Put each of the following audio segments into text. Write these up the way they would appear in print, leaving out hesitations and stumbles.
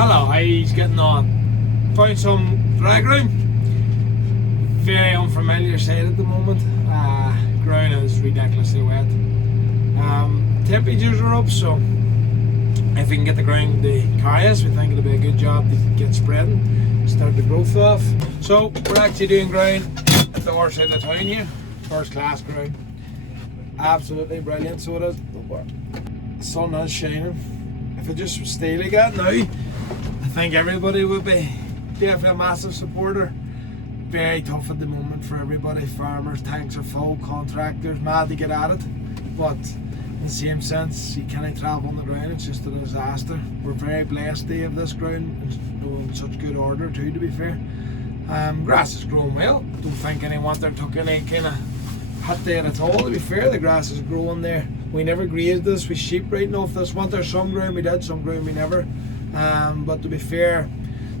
Hello, how he's getting on? Found some dry ground. Very unfamiliar site at the moment. Ground is ridiculously wet. Temperatures are up, so if we can get the ground to carry us, we think it'll be a good job to get spreading, start the growth off. So we're actually doing ground at the other side of the town here. First class ground. Absolutely brilliant, so it is. The sun is shining. If it just was stay like that now, I think everybody would be definitely a massive supporter. Very tough at the moment for everybody. Farmers, tanks are full, contractors, mad to get at it. But in the same sense, you can't travel on the ground, it's just a disaster. We're very blessed to have this ground. It's in such good order too, to be fair. Grass is growing well. Don't think anyone there took any kind of hit there at all, to be fair. The grass is growing there. We never grazed this with sheep right enough this winter. Some ground we did, some ground we never. But to be fair,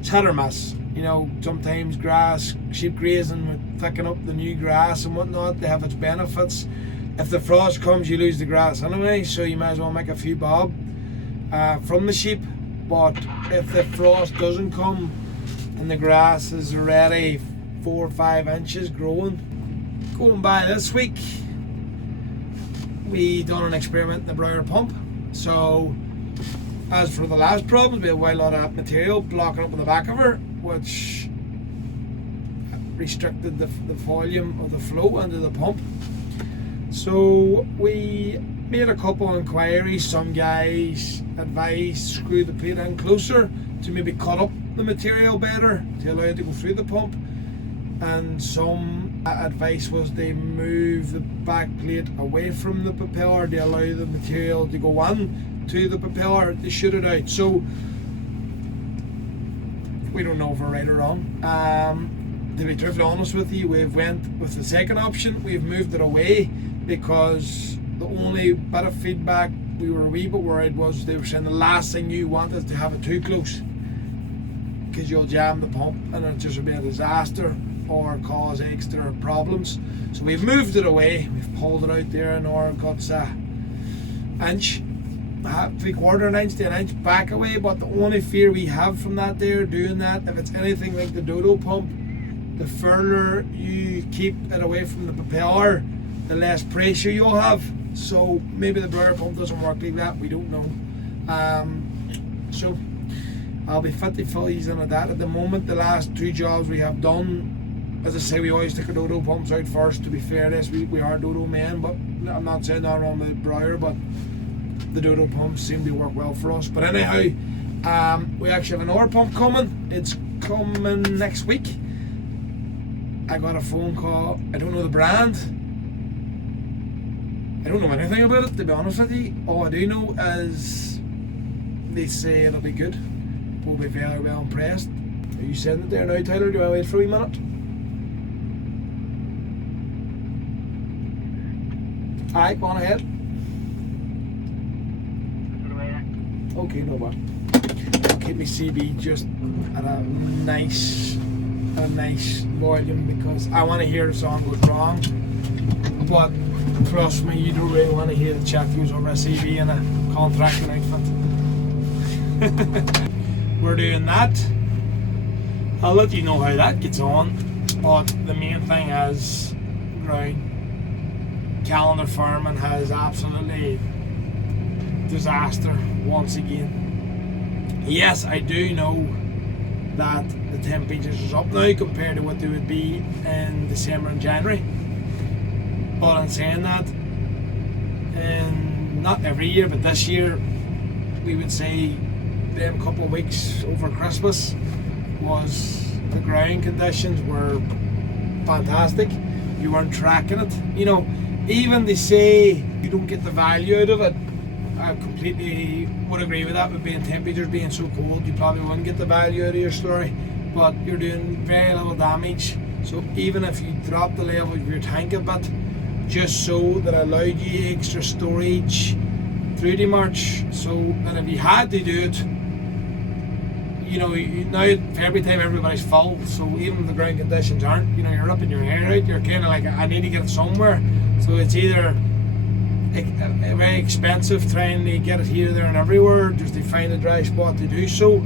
it's hit or miss. You know, sometimes grass, sheep grazing would thicken up the new grass and whatnot. They have its benefits. If the frost comes, you lose the grass anyway, so you might as well make a few bob from the sheep. But if the frost doesn't come and the grass is already 4 or 5 inches growing, going by this week, we done an experiment in the broiler pump. So as for the last problem, we had a lot of material blocking up on the back of her, which restricted the volume of the flow into the pump. So we made a couple of inquiries. Some guys advised screw the plate in closer to maybe cut up the material better to allow it to go through the pump, and some advice was they move the back plate away from the propeller to allow the material to go in to the propeller to shoot it out. So we don't know if we're right or wrong. To be truthfully honest with you, we've went with the second option. We've moved it away because the only bit of feedback we were a wee bit worried was they were saying the last thing you want is to have it too close, because you'll jam the pump and it just will be a disaster or cause extra problems. So we've moved it away. We've pulled it out there, and our guts inch, 3/4 inch to an inch back away. But the only fear we have from that there, doing that, if it's anything like the Dodo pump, the further you keep it away from the propeller, the less pressure you'll have. So maybe the broiler pump doesn't work like that, we don't know. So I'll be 50 using that. At the moment, the last 2 jobs we have done, as I say, we always take our Dodo pumps out first. To be fair, yes, we are Dodo men, but I'm not saying that wrong with the broiler, but the Dodo pumps seem to work well for us. But anyhow, we actually have another pump coming. It's coming next week. I got a phone call. I don't know the brand. I don't know anything about it, to be honest with you. All I do know is they say it'll be good. We'll be very well impressed. Are you sending it there now, Tyler? Do I wait for a wee minute? Alright, go on ahead. Okay, no bad. I'll keep my CB just at a nice volume, because I want to hear the song goes wrong. But trust me, you don't really want to hear the chat goes over a CB in a contracting outfit. We're doing that. I'll let you know how that gets on. But the main thing is ground. Calendar farming has absolutely disaster once again. Yes, I do know that the temperatures is up now compared to what they would be in December and January. But in saying that, and not every year, but this year, we would say them couple of weeks over Christmas was the ground conditions were fantastic. You weren't tracking it. You know, even they say you don't get the value out of it. I completely would agree with that. With being temperatures being so cold, you probably wouldn't get the value out of your slurry. But you're doing very little damage. So even if you drop the level of your tank a bit, just so that allowed you extra storage through the March. So, and if you had to do it, you know, now every time everybody's full, so even if the ground conditions aren't, you know, you're ripping your hair out, you're kind of like, I need to get it somewhere. So it's either very expensive trying to get it here, there and everywhere, just to find a dry spot to do so,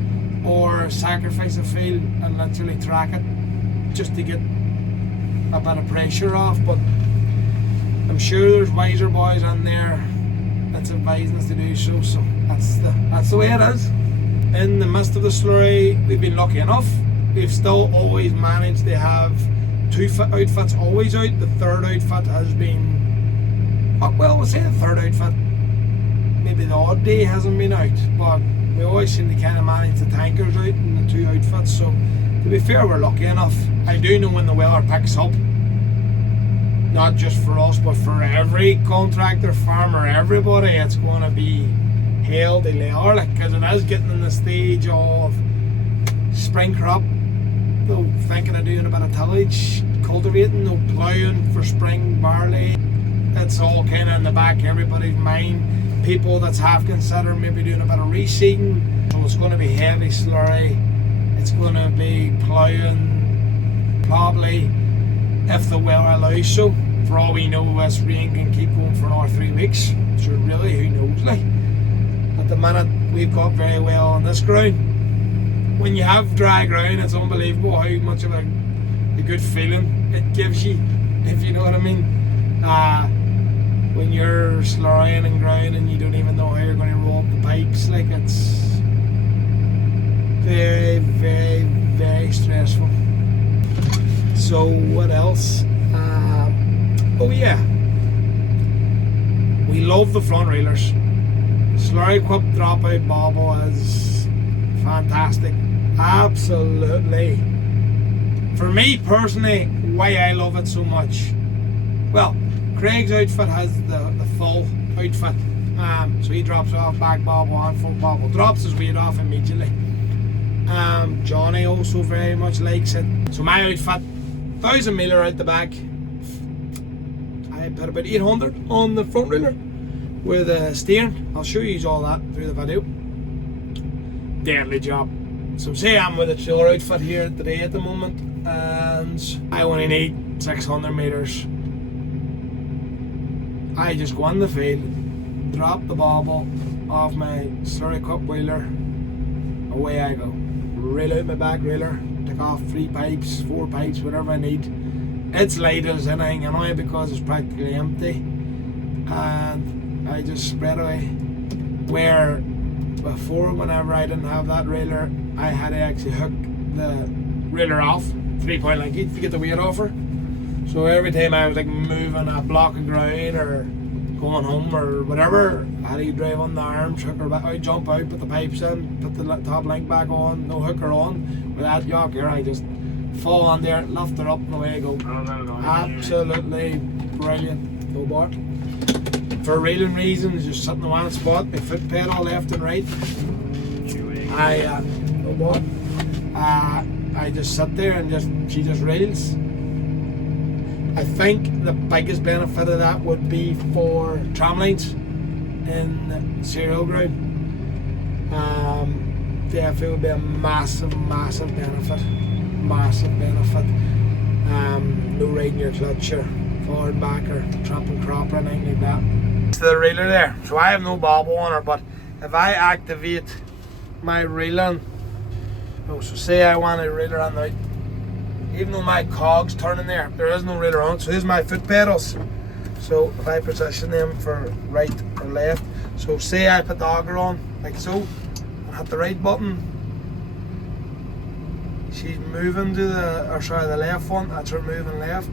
or sacrifice a field and literally track it just to get a bit of pressure off. But I'm sure there's wiser boys on there that's advising us to do so. So that's the way it is. In the midst of the slurry, we've been lucky enough. We've still always managed to have 2 outfits always out. The third outfit has been, well, we'll say the third outfit, maybe the odd day hasn't been out, but we always seem to kind of manage the tankers out in the 2 outfits. So to be fair, we're lucky enough. I do know when the weather picks up, not just for us but for every contractor, farmer, everybody, it's going to be hell to leather, like, because it is getting in the stage of spring crop. No thinking of doing a bit of tillage, cultivating, no ploughing for spring barley. It's all kind of in the back of everybody's mind. People that's half considered maybe doing a bit of reseeding. So it's going to be heavy slurry. It's going to be ploughing probably if the weather allows so. For all we know, this rain can keep going for another 3 weeks. So really, who knows, like. At the minute, we've got very well on this ground. When you have dry ground, it's unbelievable how much of a good feeling it gives you, if you know what I mean. When you're slurrying and ground and you don't even know how you're going to roll up the pipes, like, it's very, very, very stressful. So what else? Oh yeah, we love the front railers. Slurry Quip dropout bobble is fantastic, absolutely. For me personally, why I love it so much, well, Craig's outfit has the full outfit, so he drops off back bobble and full bobble, drops his weight off immediately. Johnny also very much likes it. So my outfit, 1000 meter out the back, I put about 800 on the front railer with a steering. I'll show you all that through the video. Deadly job. So say I'm with a trailer outfit here today at the moment, and I only need 600 meters. I just go in the field, drop the bobble off my slurry cup wheeler, away I go. Rail out my back railer, take off 3 pipes, 4 pipes, whatever I need. It's light as anything anyway because it's practically empty, and I just spread away. Where before, whenever I didn't have that railer, I had to actually hook the railer off 3-point linky to get the weight off her. So every time I was like moving a block of ground or going home or whatever, I had to drive on the arms, hook her back out, jump out, put the pipes in, put the top link back on, no hooker on. With that yoke here, I just fall on there, lift her up and away I go. Absolutely brilliant. No bar. For reeling reasons, just sit in the one spot, my foot pedal left and right. I just sit there and she just reels. I think the biggest benefit of that would be for tramlines in cereal ground. Definitely would be a massive benefit. Massive benefit. No riding your clutch or forward back or tramping crop or anything like that. It's the reeler there. So I have no bobble on her, but if I activate my reeling, so say I want a reeler on now, even though my cog's turning there is no reeler on. So here's my foot pedals. So if I position them for right or left, so say I put the auger on like so, and hit the right button, she's moving to the left one, that's her moving left.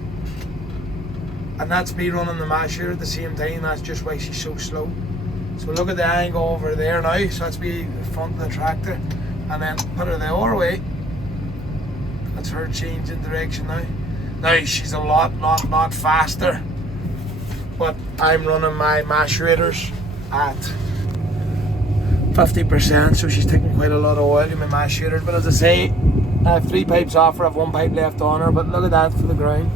And that's me running the masher at the same time, that's just why she's so slow. So look at the angle over there now, so that's me the front of the tractor, and then put her the other way. That's her changing direction now. Now she's a lot faster, but I'm running my macerators at 50%, so she's taking quite a lot of oil in my macerators. But as I say, I have 3 pipes off her, I have 1 pipe left on her, but look at that for the ground.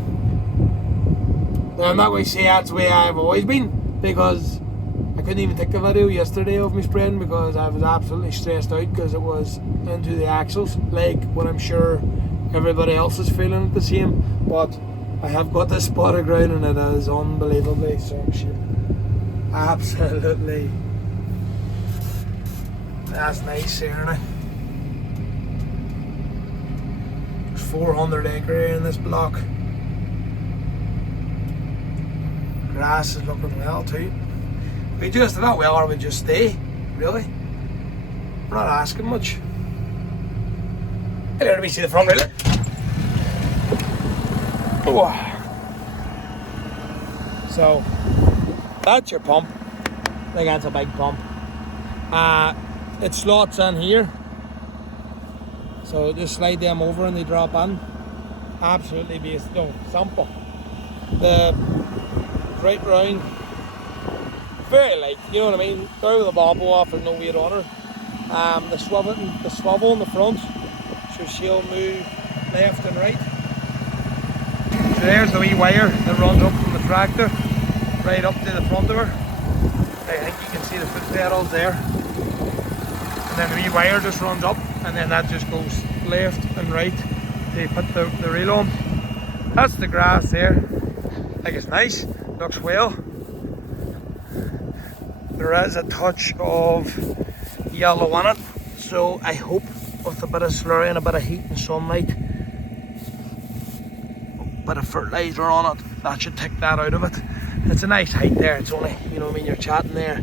Now I'm not going to say that's the way I've always been, because I couldn't even take a video yesterday of me spreading because I was absolutely stressed out because it was into the axles, like what I'm sure everybody else is feeling the same. But I have got this spot of ground and it is unbelievably strong shape. Absolutely. That's nice here now. 400 acre in this block. Grass is looking well too. We just, that weather would just stay, really. We're not asking much. Hey there, let me see the front wheel. Oh. So, that's your pump. I think that's a big pump. It slots in here. So just slide them over and they drop in. Absolutely simple. The right round, very light, you know what I mean? Throw the bobble off, there's no weight on her. The swivel in the front, so she'll move left and right. So there's the wee wire that runs up from the tractor, right up to the front of her. I think you can see the foot pedals there. And then the wee wire just runs up, and then that just goes left and right to put the reel on. That's the grass there. I think it's nice, looks well. There is a touch of yellow on it, so I hope with a bit of slurry and a bit of heat and sunlight, a bit of fertilizer on it, that should take that out of it. It's a nice height there, it's only, you know what I mean, you're chatting there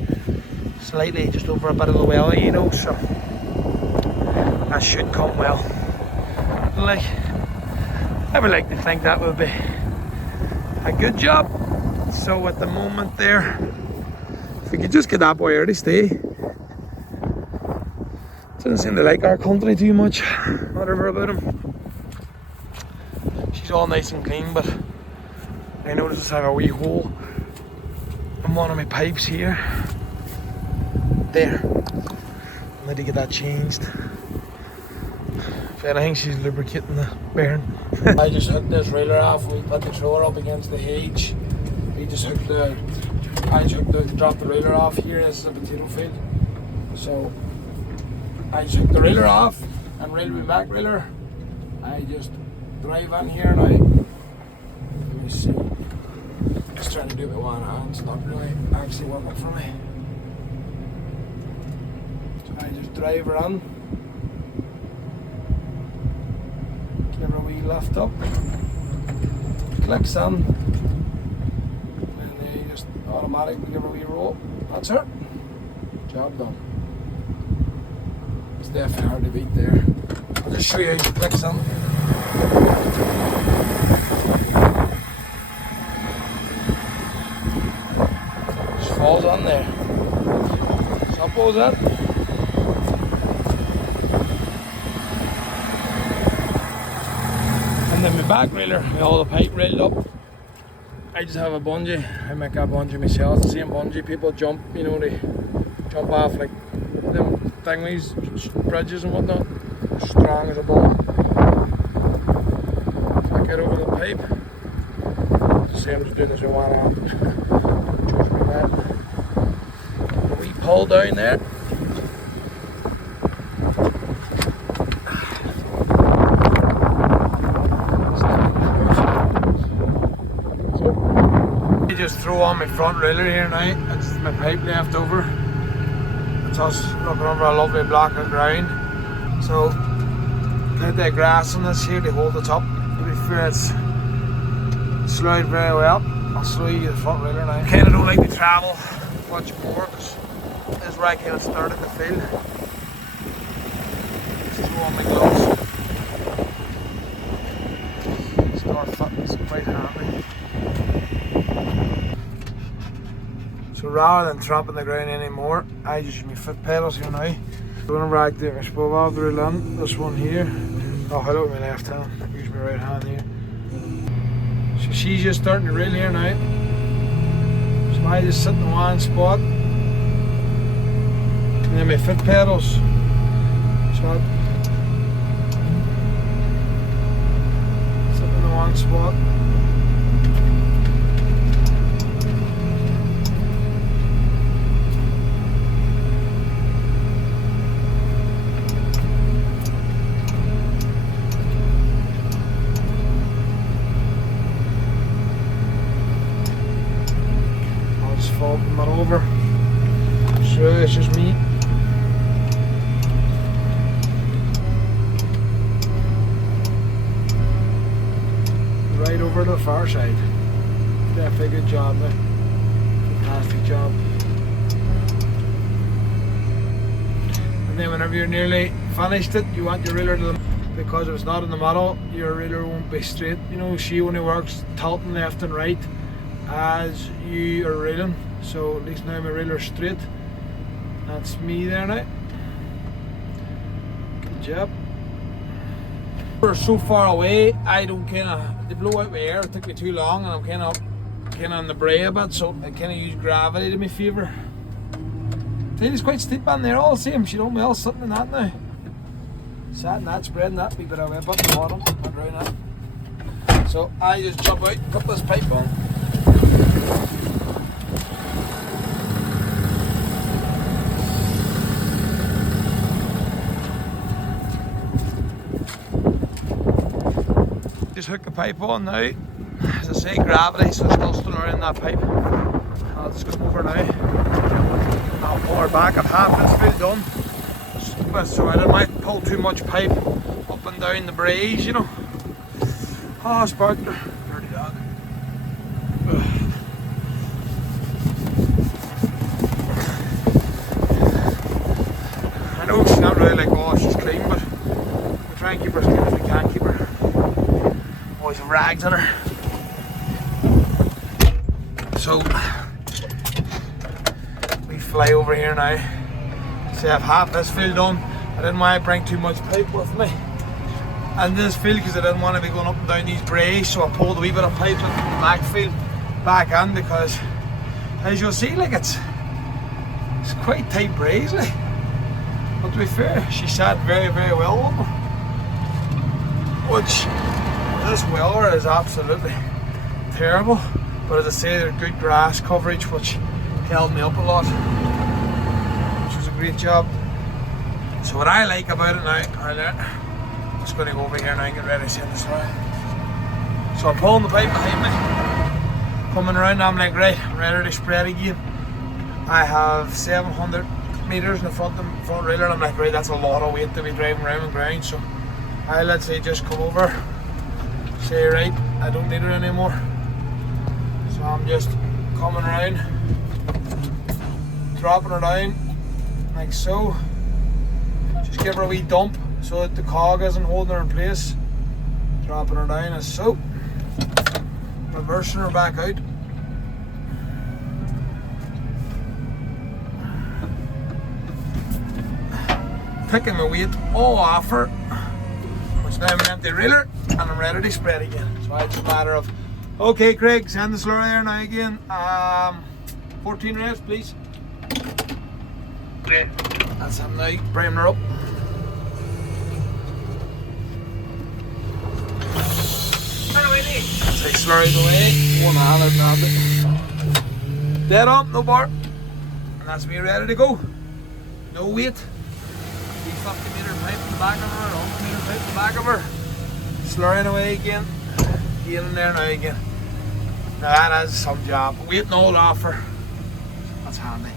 slightly just over a bit of the well, you know, so that should come well. Like, I would like to think that would be a good job. So at the moment there, if we could just get that boy here to stay. Doesn't seem to like our country too much, whatever about him. She's all nice and clean, but I noticed I have a wee hole in one of my pipes here. There. I need to get that changed. If anything, she's lubricating the bearing. I just hooked this railer off. We put the thrower up against the hedge. I just hooked to drop the railer off here. This is a potato field. So I just hooked the railer off and railed my back railer. I just drive on here now. Let me see. Just trying to do it with one hand. It's not really actually working for me. So I just drive her on. Give her a wee lift up. Clicks on. And then you just automatically give her a wee roll. That's her. Job done. It's definitely hard to beat there. I'll just show you how she clicks on. Just falls on there. Simple as that. And then my back railer, with all the pipe railed up. I just have a bungee. I make a bungee myself. It's the same bungee people jump, you know, they jump off like them thingies, bridges and whatnot. Strong as a ball. I get over the pipe. Just say I'm just doing this with one arm. Judge me that. A wee pull down there. So I just throw on my front railer here now. It's my pipe left over. It's us looking over a lovely block of ground. So, put the grass on this here to hold it up. To be fair, it's slowed very well. I'll slow you the front railer now. I kind of don't like to travel much more because this is where I kind of started the field. Just throw on my gloves. Start fitting's quite handy. So rather than tramping the ground anymore, I just use my foot pedals here now. Whenever I do my spool valve drill in, this one here, I'll hold it with my left hand, use my right hand here. So she's just starting to reel here now. So I just sit in one spot. And then my foot pedals. So I sit in the one spot. Folding that over. So it's just me. over to the far side. Definitely a good job there. Fantastic job. And then whenever you're nearly finished it, you want your ruler to the, because if it's not in the model, your ruler won't be straight. You know, she only works tilting left and right as you are reeling. So at least now my ruler's straight. That's me there now. Good job. We're so far away, I don't they blow out my air, it took me too long, and I'm kinda on the brae a bit, so I kinda use gravity to my favour. It's quite steep on there, all the same. She don't well sitting in that now. Sat in that, spreading that wee bit of web up the bottom, and around that. So I just jump out, put this pipe on. Just hook the pipe on now. As I say, gravity, so it's still stood around that pipe. I'll just come over now. I'll pull her back at half, it's full done. So I don't might pull too much pipe up and down the braes, you know. Oh, sparkler. Dirty dog. I know she's not really like, oh, she's clean, but we try and keep her as clean as we can keep her. Always have rags on her. So we fly over here now. See, I have half this fill done. I didn't want to bring too much pipe with me. And this field, because I didn't want to be going up and down these braes, so I pulled a wee bit of pipe into the back field back in, because as you'll see, like it's quite tight braes, like. But to be fair, she sat very, very well on them. Which this weather is absolutely terrible. But as I say, they're good grass coverage, which held me up a lot, which was a great job. So what I like about it now, I'm just going to go over here now and get ready to send this around. So I'm pulling the pipe behind me, coming around, I'm like, right, I'm ready to spread again. I have 700 metres in the front railer, and I'm like, right, that's a lot of weight to be driving around the ground. So I, let's say, just come over, say, right, I don't need it anymore. So I'm just coming around, dropping her down, like so. Just give her a wee dump so that the cog isn't holding her in place. Dropping her down as so. Reversing her back out. Picking my weight all off her, which now I'm an empty reeler, and I'm ready to spread again. So it's a matter of, okay, Craig, send the slurry there now again. 14 reps, please. Great. That's him now, bringing her up. So he slurries away, one hand out and dead on, no bar. And that's me ready to go. No weight. 50 metre pipe in the back of her, 100 metre pipe in the back of her. Slurring away again. Get in there now again. Now that is some job. Waiting all off her. That's handy.